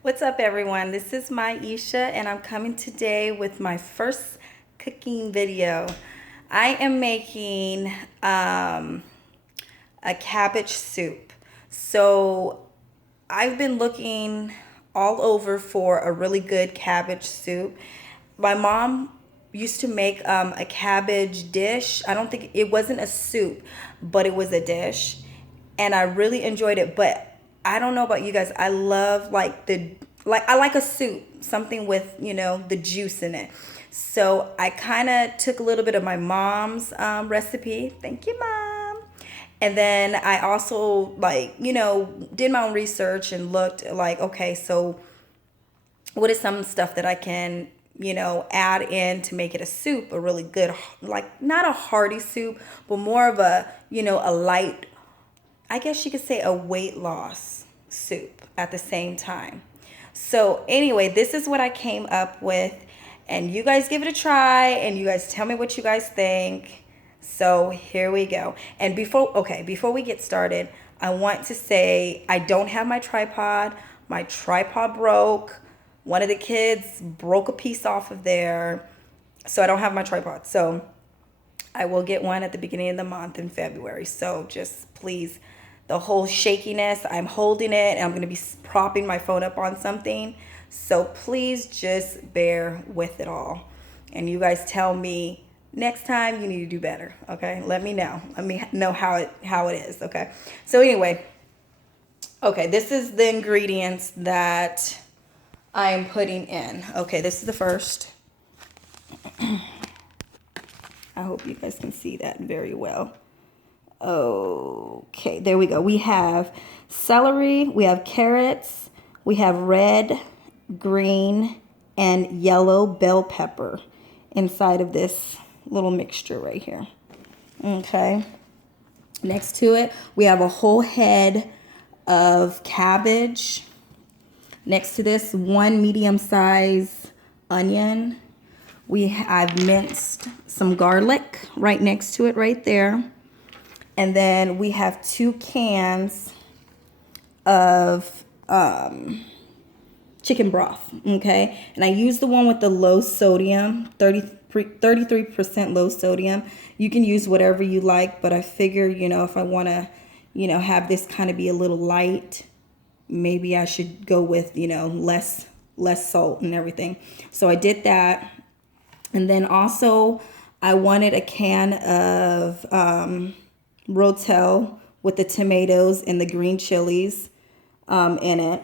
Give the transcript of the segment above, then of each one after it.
What's up, everyone? This is Maisha, and I'm coming today with my first cooking video. I am making a cabbage soup. So I've been looking all over for a really good cabbage soup. My mom used to make a cabbage dish. I don't think it wasn't a soup, but it was a dish, and I really enjoyed it. But I don't know about you guys. I love I like a soup, something with the juice in it. So I kind of took a little bit of my mom's recipe. Thank you, mom. And then I also did my own research and looked like, okay, so what is some stuff that I can add in to make it a soup, a really good, like not a hearty soup, but more of a a light, I guess you could say a weight loss soup at the same time. So anyway, this is what I came up with, and you guys give it a try and you guys tell me what you guys think. So here we go. And before we get started, I want to say I don't have my tripod. My tripod broke. One of the kids broke a piece off of there. So I don't have my tripod. So I will get one at the beginning of the month in February. So just please, the whole shakiness, I'm holding it and I'm going to be propping my phone up on something. So please just bear with it all. And you guys tell me next time you need to do better, okay? Let me know. Let me know how it is, okay? So anyway, okay, this is the ingredients that I am putting in. Okay, this is the first. I hope you guys can see that very well. Okay, there we go. We have celery, we have carrots, we have red, green, and yellow bell pepper inside of this little mixture right here. Okay. Next to it, we have a whole head of cabbage. Next to this, one medium-sized onion. I've minced some garlic right next to it right there. And then we have 2 cans of chicken broth, okay? And I use the one with the low sodium, 33% low sodium. You can use whatever you like, but I figure, if I want to, have this kind of be a little light, maybe I should go with, less salt and everything. So I did that. And then also I wanted a can of Rotel with the tomatoes and the green chilies in it.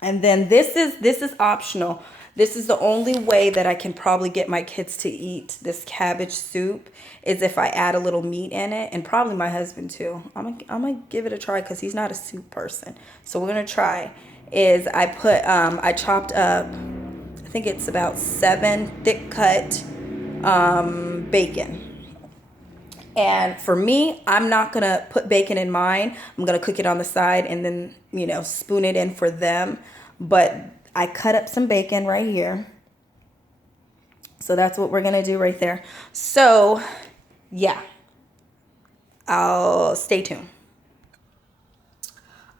And then this is optional. This is the only way that I can probably get my kids to eat this cabbage soup is if I add a little meat in it, and probably my husband too. I'm gonna give it a try because he's not a soup person. So we're gonna try. Is I chopped up, I think it's about 7 thick cut bacon. And for me, I'm not going to put bacon in mine. I'm going to cook it on the side and then, spoon it in for them. But I cut up some bacon right here. So that's what we're going to do right there. So, yeah. I'll stay tuned.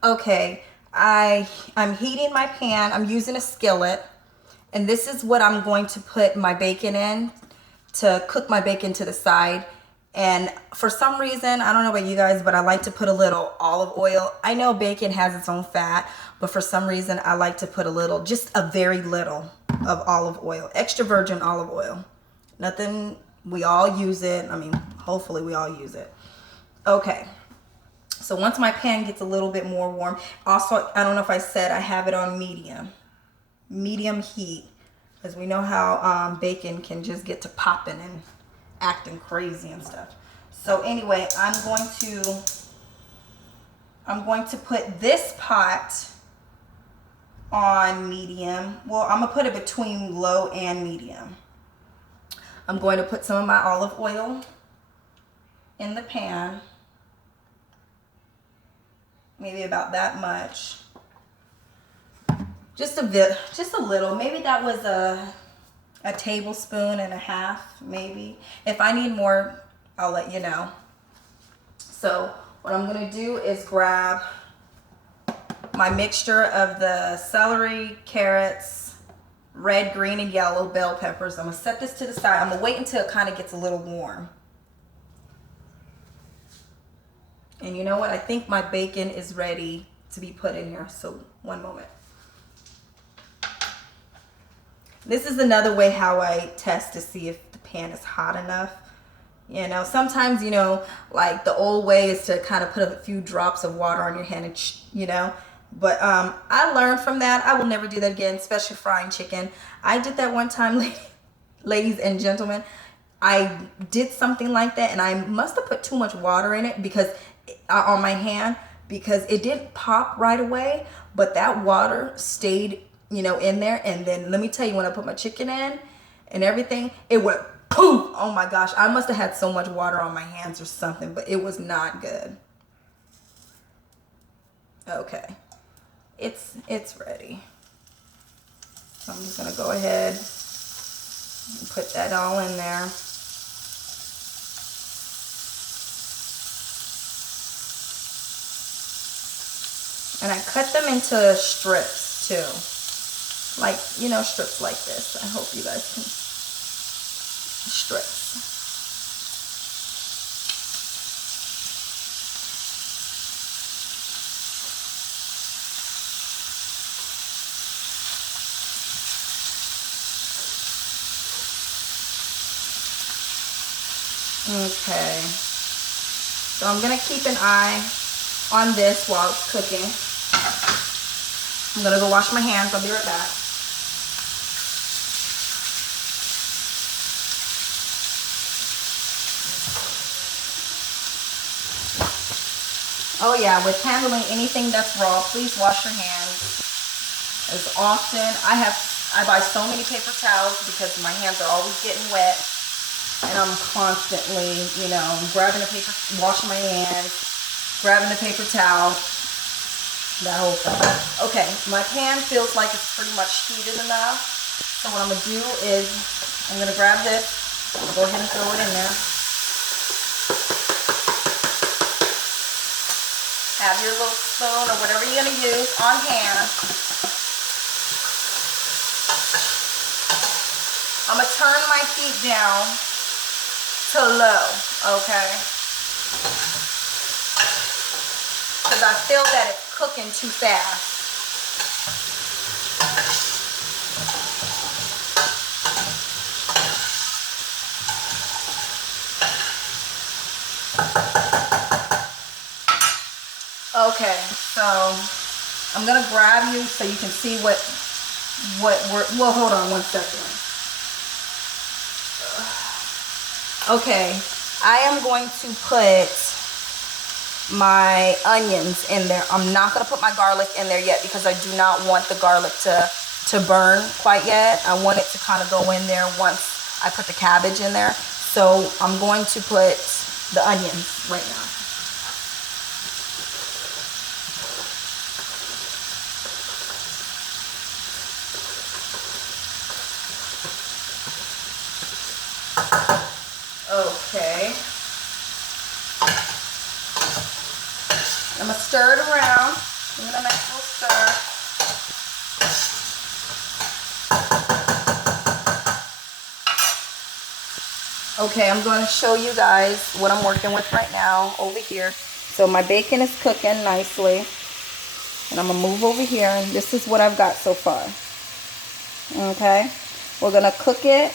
Okay, I'm heating my pan. I'm using a skillet. And this is what I'm going to put my bacon in to cook my bacon to the side. And for some reason, I don't know about you guys, but I like to put a little olive oil. I know bacon has its own fat, but for some reason, I like to put a little, just a very little of olive oil, extra virgin olive oil. Nothing, we all use it. I mean, hopefully we all use it. Okay. So once my pan gets a little bit more warm, also, I don't know if I said I have it on medium heat, because we know how bacon can just get to popping and acting crazy and stuff. So anyway, I'm going to put this pot on medium. Well, I'm gonna put it between low and medium. I'm going to put some of my olive oil in the pan. Maybe about that much. Just a bit, just a little. Maybe that was a tablespoon and a half, maybe. If I need more, I'll let you know. So what I'm gonna do is grab my mixture of the celery, carrots, red, green, and yellow bell peppers. I'm gonna set this to the side. I'm gonna wait until it kind of gets a little warm. And you know what? I think my bacon is ready to be put in here. So one moment. This is another way how I test to see if the pan is hot enough. You know, sometimes, you know, like the old way is to kind of put a few drops of water on your hand and, you know. But I learned from that. I will never do that again, especially frying chicken. I did that one time, ladies and gentlemen. I did something like that, and I must have put too much water in it because on my hand, because it didn't pop right away, but that water stayed, you know, in there. And then let me tell you, when I put my chicken in and everything, it went poof. Oh my gosh, I must have had so much water on my hands or something, but it was not good. Okay, it's ready. So I'm just gonna go ahead and put that all in there. And I cut them into strips too. Like, you know, strips like this. I hope you guys can. Strips. Okay. So I'm going to keep an eye on this while it's cooking. I'm gonna go wash my hands. I'll be right back. Oh yeah, with handling anything that's raw, please wash your hands as often. I buy so many paper towels because my hands are always getting wet, and I'm constantly, you know, washing my hands, grabbing the paper towel. That whole thing. Okay, my pan feels like it's pretty much heated enough. So what I'm gonna do is I'm gonna grab this, go ahead and throw it in there. Have your little spoon or whatever you're gonna use on hand. I'm gonna turn my heat down to low, okay? Because I feel that it's cooking too fast. Okay, so I'm gonna grab you so you can see what well, hold on one second. Okay, I am going to put my onions in there. I'm not gonna put my garlic in there yet because I do not want the garlic to burn quite yet. I want it to kind of go in there once I put the cabbage in there. So I'm going to put the onions right now. Okay. I'm gonna stir it around. I'm gonna make a little stir. Okay, I'm going to show you guys what I'm working with right now over here. So my bacon is cooking nicely. And I'm gonna move over here, and this is what I've got so far. Okay, we're gonna cook it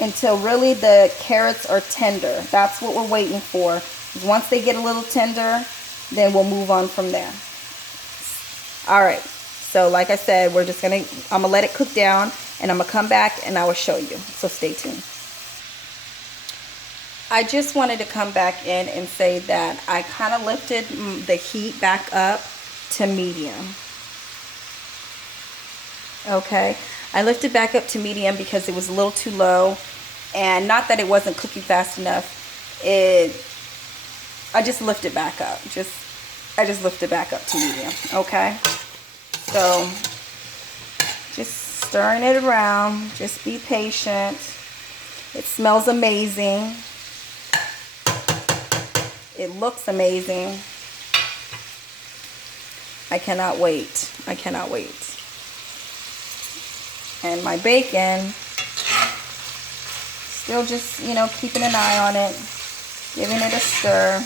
until really the carrots are tender. That's what we're waiting for. Once they get a little tender, then we'll move on from there. All right, so like I said, I'm gonna let it cook down, and I'm gonna come back and I will show you. So stay tuned. I just wanted to come back in and say that I kind of lifted the heat back up to medium. Okay, I lifted back up to medium because it was a little too low, and not that it wasn't cooking fast enough. I just lifted back up. I just lifted back up to medium. Okay, so just stirring it around. Just be patient. It smells amazing. It looks amazing. I cannot wait. I cannot wait. And my bacon, still just, you know, keeping an eye on it, giving it a stir.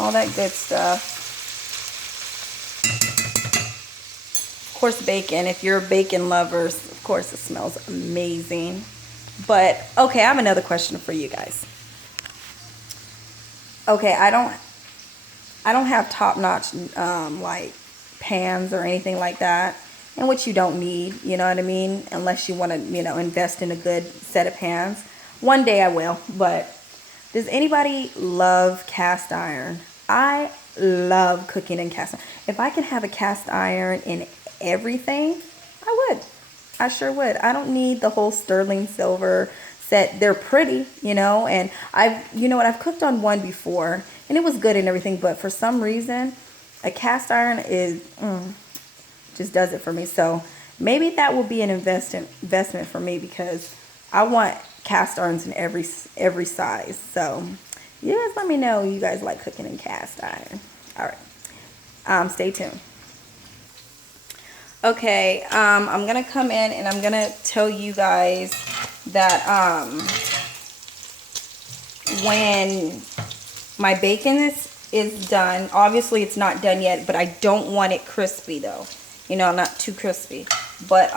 All that good stuff. Of course, bacon. If you're bacon lovers, of course, it smells amazing. But, okay, I have another question for you guys. Okay, I don't have top-notch, like, pans or anything like that. And which you don't need, you know what I mean? Unless you want to, you know, invest in a good set of pans. One day I will, but does anybody love cast iron? I love cooking in cast iron. If I can have a cast iron in everything, I would. I sure would. I don't need the whole sterling silver set. They're pretty, you know, and you know what, I've cooked on one before and it was good and everything, but for some reason, a cast iron is, just does it for me. So maybe that will be an investment for me, because I want cast irons in every size. So you guys let me know you guys like cooking in cast iron. All right, stay tuned. Okay, I'm gonna come in and I'm gonna tell you guys that when my bacon is done, obviously it's not done yet, but I don't want it crispy though, you know, not too crispy. But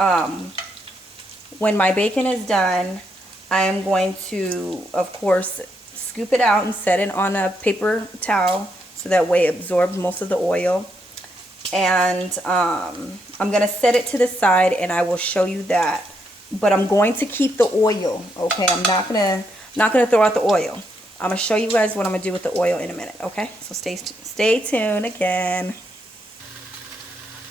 when my bacon is done, I am going to, of course, scoop it out and set it on a paper towel so that way it absorbs most of the oil. And I'm gonna set it to the side and I will show you that. But I'm going to keep the oil, okay? I'm not gonna throw out the oil. I'm gonna show you guys what I'm gonna do with the oil in a minute, okay? So stay tuned again.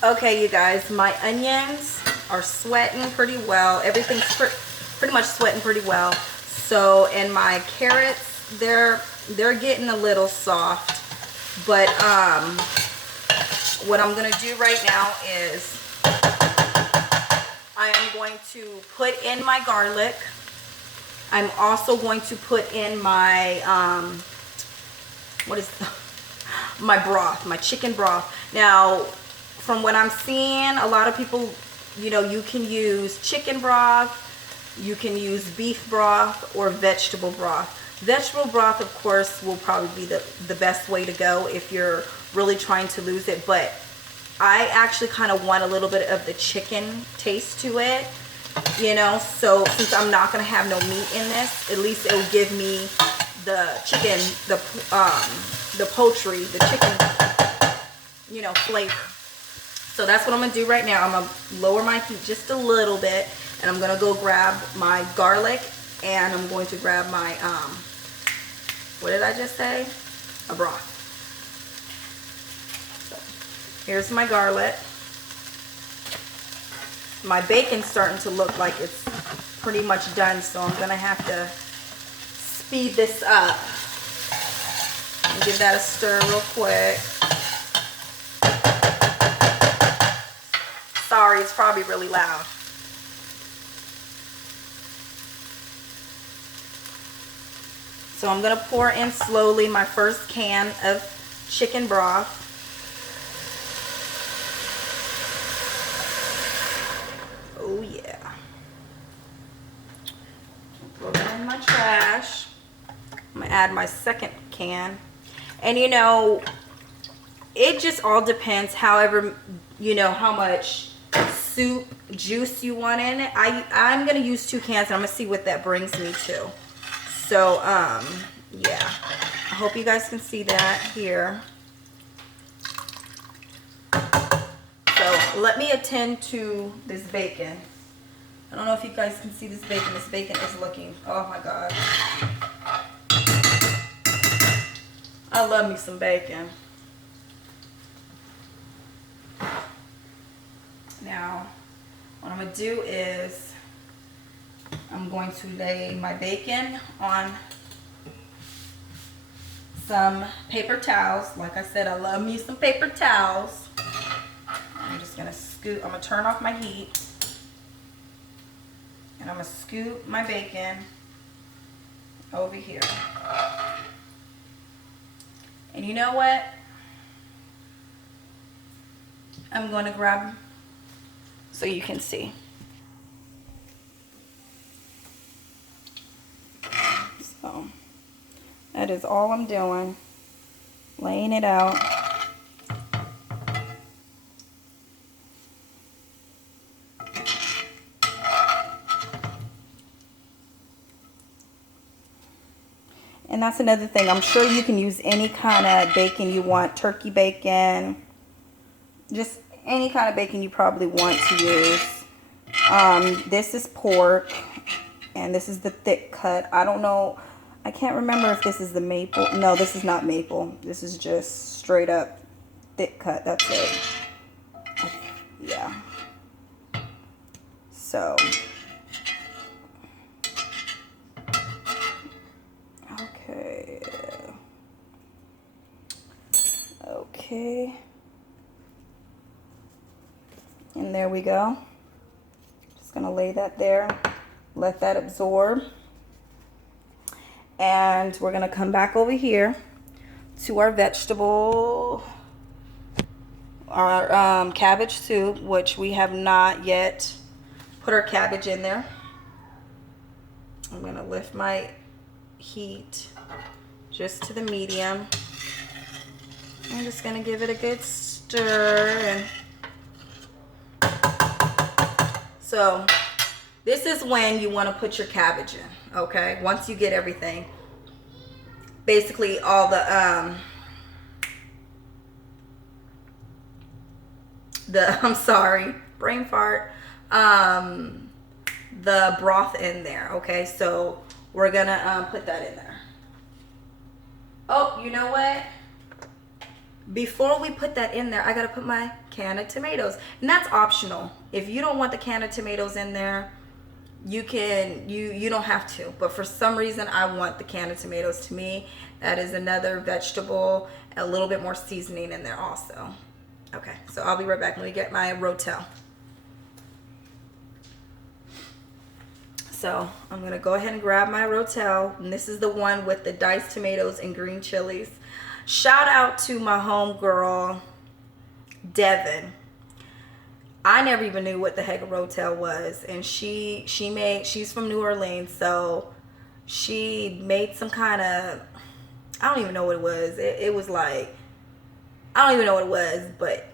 Okay, you guys, my onions are sweating pretty well. Everything's pretty much sweating pretty well. So, and my carrots, they're getting a little soft. But what I'm gonna do right now is I am going to put in my garlic. I'm also going to put in my my broth, my chicken broth. Now, from what I'm seeing, a lot of people, you know, you can use chicken broth, you can use beef broth, or vegetable broth. Vegetable broth, of course, will probably be the best way to go if you're really trying to lose it, but I actually kind of want a little bit of the chicken taste to it, you know, so since I'm not going to have no meat in this, at least it'll give me the chicken, the poultry, the chicken, you know, flavor. So that's what I'm going to do right now. I'm going to lower my heat just a little bit, and I'm going to go grab my garlic, and I'm going to grab my, what did I just say? A broth. Here's my garlic. My bacon's starting to look like it's pretty much done, so I'm gonna have to speed this up and give that a stir real quick. Sorry, it's probably really loud. So I'm gonna pour in slowly my first can of chicken broth. Oh yeah. Throw that in my trash. I'm gonna add my second can. And you know, it just all depends, however, you know, how much soup juice you want in it. I'm gonna use 2 cans, and I'm gonna see what that brings me to. So yeah, I hope you guys can see that here. So let me attend to this bacon. I don't know if you guys can see this bacon. This bacon is looking, oh my God. I love me some bacon. Now, what I'm going to do is I'm going to lay my bacon on some paper towels. Like I said, I love me some paper towels. I'm just going to scoop, I'm going to turn off my heat. And I'm going to scoop my bacon over here. And you know what? I'm going to grab so you can see. So that is all I'm doing. Laying it out. And that's another thing. I'm sure you can use any kind of bacon you want. Turkey bacon. Just any kind of bacon you probably want to use. This is pork. And this is the thick cut. I don't know. I can't remember if this is the maple. No, this is not maple. This is just straight up thick cut. That's it. Yeah. So. Okay. Okay. And there we go. Just gonna lay that there. Let that absorb. And we're gonna come back over here to our vegetable, our cabbage soup, which we have not yet put our cabbage in there. I'm gonna lift my heat just to the medium. I'm just gonna give it a good stir. And so this is when you want to put your cabbage in, okay? Once you get everything, basically all the I'm sorry, brain fart, the broth in there, okay? So we're gonna put that in there. Oh, you know what? Before we put that in there, I gotta put my can of tomatoes, and that's optional. If you don't want the can of tomatoes in there, you can, you don't have to, but for some reason I want the can of tomatoes. To me, that is another vegetable, a little bit more seasoning in there also. Okay, so I'll be right back when we get my rotel. So I'm gonna go ahead and grab my rotel, and this is the one with the diced tomatoes and green chilies. Shout out to my homegirl Devin. I never even knew what the heck a rotel was, and she's from New Orleans, so she made some kind of, I don't even know what it was. It was like, I don't even know what it was, but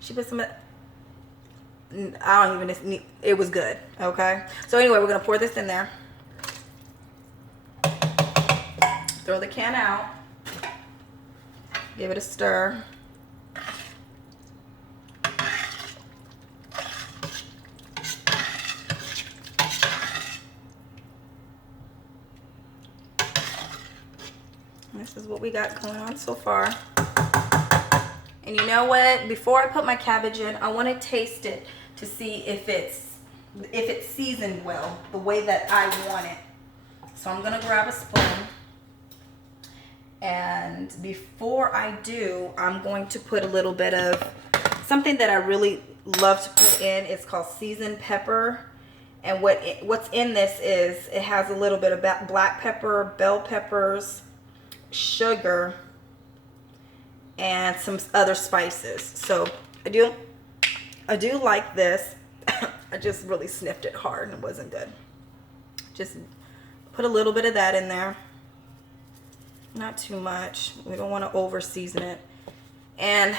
she put some, I don't even, it was good, okay? So anyway, we're gonna pour this in there. Throw the can out. Give it a stir. This is what we got going on so far. And you know what? Before I put my cabbage in, I want to taste it to see if it's seasoned well, the way that I want it. So I'm gonna grab a spoon. And before I do, I'm going to put a little bit of something that I really love to put in. It's called seasoned pepper. And what's in this is it has a little bit of black pepper, bell peppers, sugar, and some other spices. So I do like this. I just really sniffed it hard and it wasn't good. Just put a little bit of that in there. Not too much. We don't want to over season it. And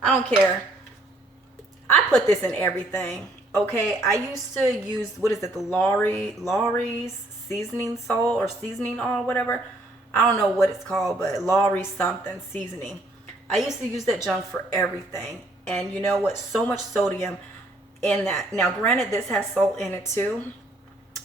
I don't care. I put this in everything. Okay, I used to use, what is it, the Lawry's seasoning salt or seasoning oil, whatever. I don't know what it's called, but Lawry's something seasoning. I used to use that junk for everything. And you know what? So much sodium in that. Now, granted, this has salt in it too,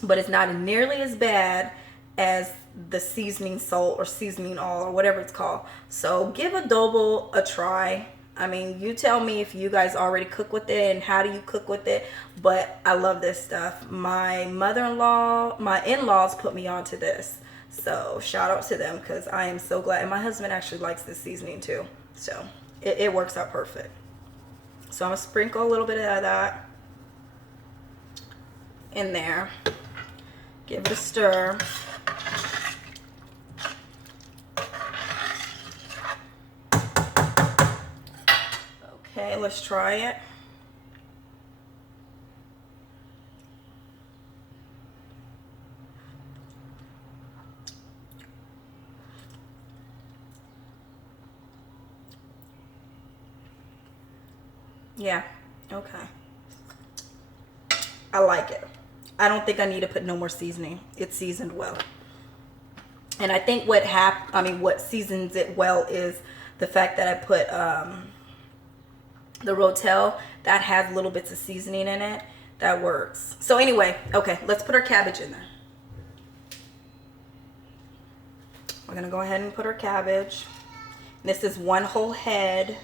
but it's not nearly as bad as the seasoning salt or seasoning oil or whatever it's called. So give adobo a try. I mean, you tell me if you guys already cook with it and how do you cook with it, but I love this stuff. My mother-in-law, my in-laws put me onto this. So shout out to them because I am so glad. And my husband actually likes this seasoning too. So it works out perfect. So I'm gonna sprinkle a little bit of that in there. Give it a stir. Okay, let's try it. Yeah, okay. I like it. I don't think I need to put no more seasoning. It's seasoned well. And I think what seasons it well is the fact that I put the Rotel that has little bits of seasoning in it. That works. So anyway, okay, let's put our cabbage in there. We're gonna go ahead and put our cabbage. This is 1 whole head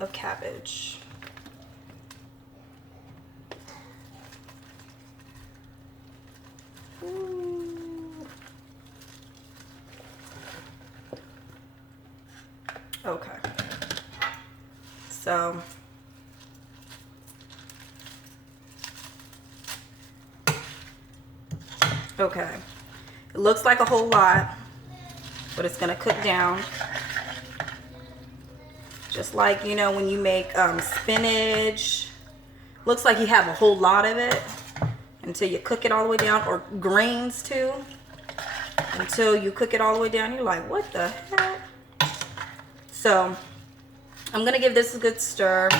of cabbage. Okay. So okay. It looks like a whole lot, but it's gonna cook down. Just like, you know, when you make spinach, looks like you have a whole lot of it until you cook it all the way down, or greens too. Until you cook it all the way down, you're like, what the heck? So I'm gonna give this a good stir,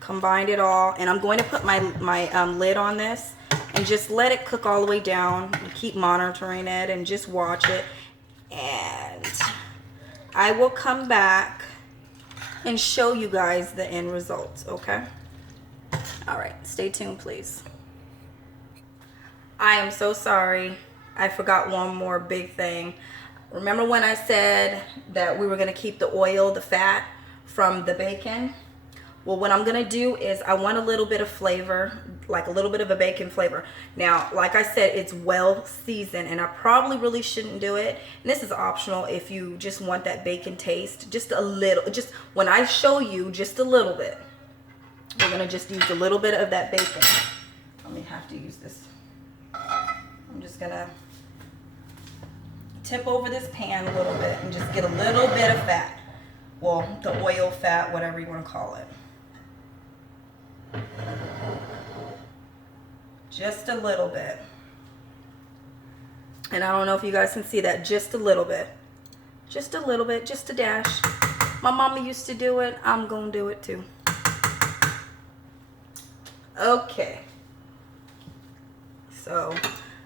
combine it all, and I'm going to put my lid on this and just let it cook all the way down. Keep monitoring it and just watch it, and I will come back and show you guys the end results. Okay, all right, stay tuned please. I am so sorry, I forgot one more big thing. Remember when I said that we were going to keep the oil, the fat from the bacon? Well, what I'm going to do is I want a little bit of flavor, like a little bit of a bacon flavor. Now, like I said, it's well seasoned, and I probably really shouldn't do it. And this is optional if you just want that bacon taste, just a little, just when I show you just a little bit. We're going to just use a little bit of that bacon. Let me have to use this. I'm just going to tip over this pan a little bit and just get a little bit of fat. Well, the oil, fat, whatever you want to call it. Just a little bit. And I don't know if you guys can see that, just a little bit. Just a little bit, just a dash. My mama used to do it, I'm gonna do it too. Okay. So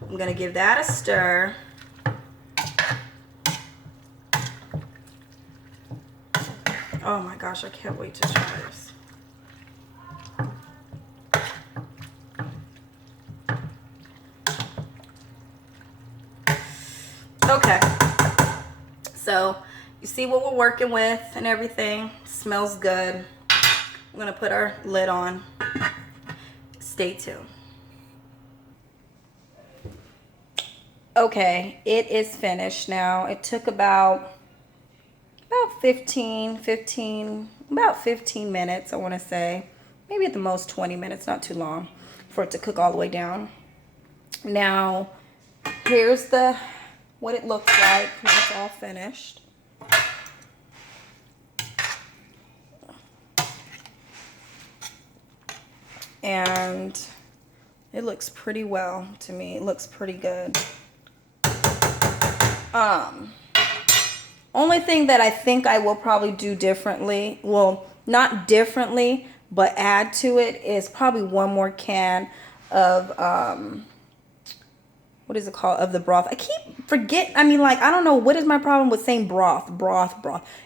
I'm gonna give that a stir. Oh my gosh, I can't wait to try this. Okay, so you see what we're working with and everything. Smells good. I'm gonna put our lid on. Stay tuned. Okay, it is finished now. It took about 15 minutes, I want to say. Maybe at the most 20 minutes, not too long for it to cook all the way down. Now, here's what it looks like when it's all finished. And it looks pretty well to me. It looks pretty good. Only thing that I think I will probably do differently, well, not differently, but add to it, is probably one more can of, what is it called, of the broth. I keep forgetting, I mean, like, I don't know, what is my problem with saying broth.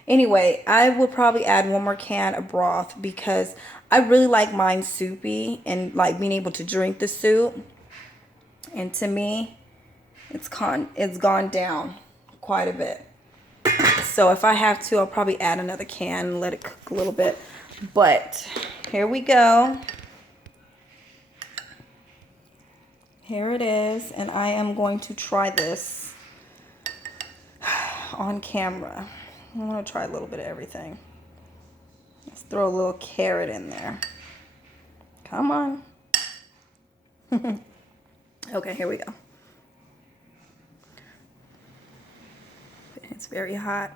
Anyway, I will probably add one more can of broth because I really like mine soupy and like being able to drink the soup. And to me, it's gone down quite a bit. So if I have to, I'll probably add another can and let it cook a little bit. But here we go. Here it is. And I am going to try this on camera. I'm going to try a little bit of everything. Let's throw a little carrot in there. Come on. Okay, here we go. It's very hot.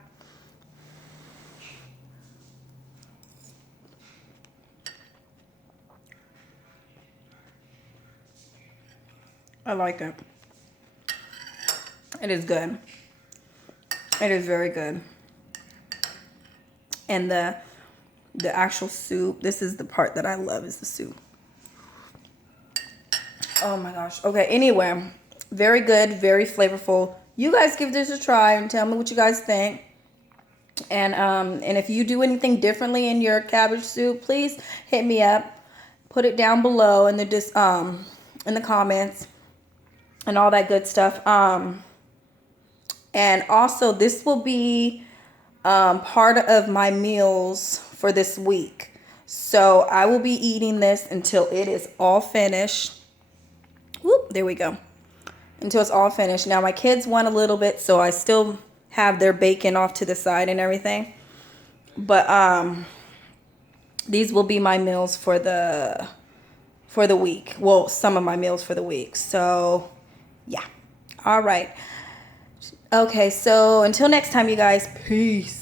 I like it. It is good. It is very good. And the actual soup, this is the part that I love, is the soup. Oh my gosh. Okay, anyway, very good, very flavorful. You guys give this a try and tell me what you guys think. And if you do anything differently in your cabbage soup, please hit me up. Put it down below in the comments and all that good stuff. And also, this will be part of my meals for this week. So I will be eating this until it is all finished. Whoop, there we go. Until it's all finished. Now my kids want a little bit, so I still have their bacon off to the side and everything. But these will be my meals for the week. Well, some of my meals for the week. So yeah. All right. Okay, so until next time, you guys. Peace.